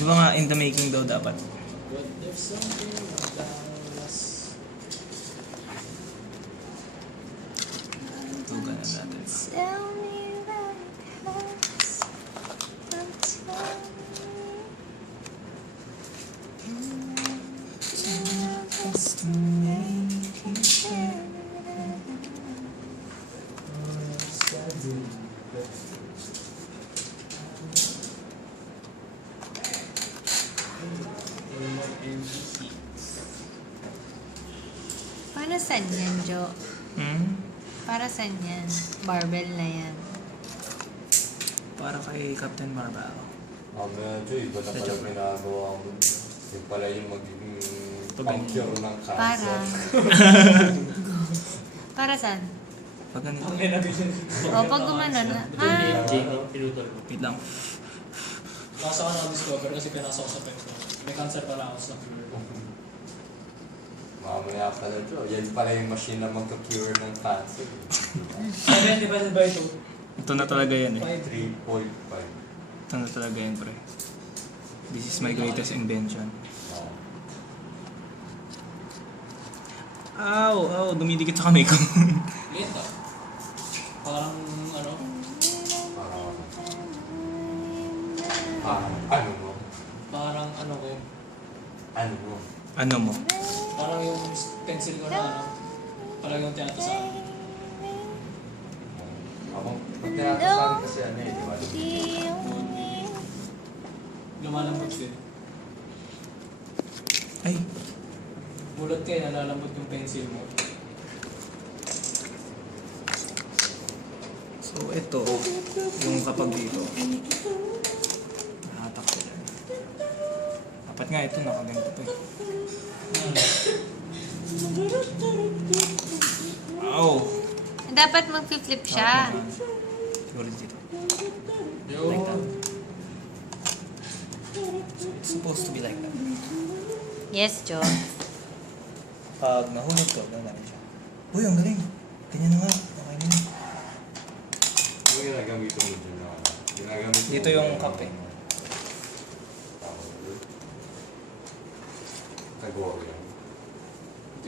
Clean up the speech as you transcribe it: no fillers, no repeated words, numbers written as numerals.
Di ba nga in the making daw dapat? But there's something about us. Tugan na natin. Tell me that it hurts. Don't tell Para saan yan, Jo? Hmm? Para saan yan? Barbell na yan. Para kay Captain Marvel. Medyo iba na pala ginagawa mo. Yung pala yung magiging pang-cure ng cancer. Para. Para saan? Pag ganito. O, pag gumano na. Ha? Wait lang. Nasa ako na-discover kasi pinasok ko sa pet ko. May cancer pala ako sa floor. Mamaya pala ito. Yan pala yung machine na magka-cure ng cancer. 7 divided by 2. Ito na talaga yan eh. 3.5. Ito na talaga yan, pre. This is my greatest invention. Oh. Ow! Ow! Dumidikit sa kamay ko. Liit ah. Parang ano? Ano mo? Parang ano ko. Ano mo? Ano mo? Parang yung pencil ko na ano. Parang yung tiyata sa akin. Ako, pag tinatasabi kasi ano eh, di ba? Lumalambot din. Ay! Bulot kayo, nalalambot yung pencil mo. So, ito. Yung kapag dito. Nakatak ko dyan. Dapat nga ito, nakaganto to eh. Ow! Dapat mag-flip siya. Siguro dito. Yo. Like that. It's supposed to be like that. Yes, Jo. Pag nahulog to, gano'n natin siya. Uy, ang galing! Ganyan na nga. Okay na yun. Ano ginagamit mo dyan na? Ginagamit mo Dito yung cup eh. Tagor yan.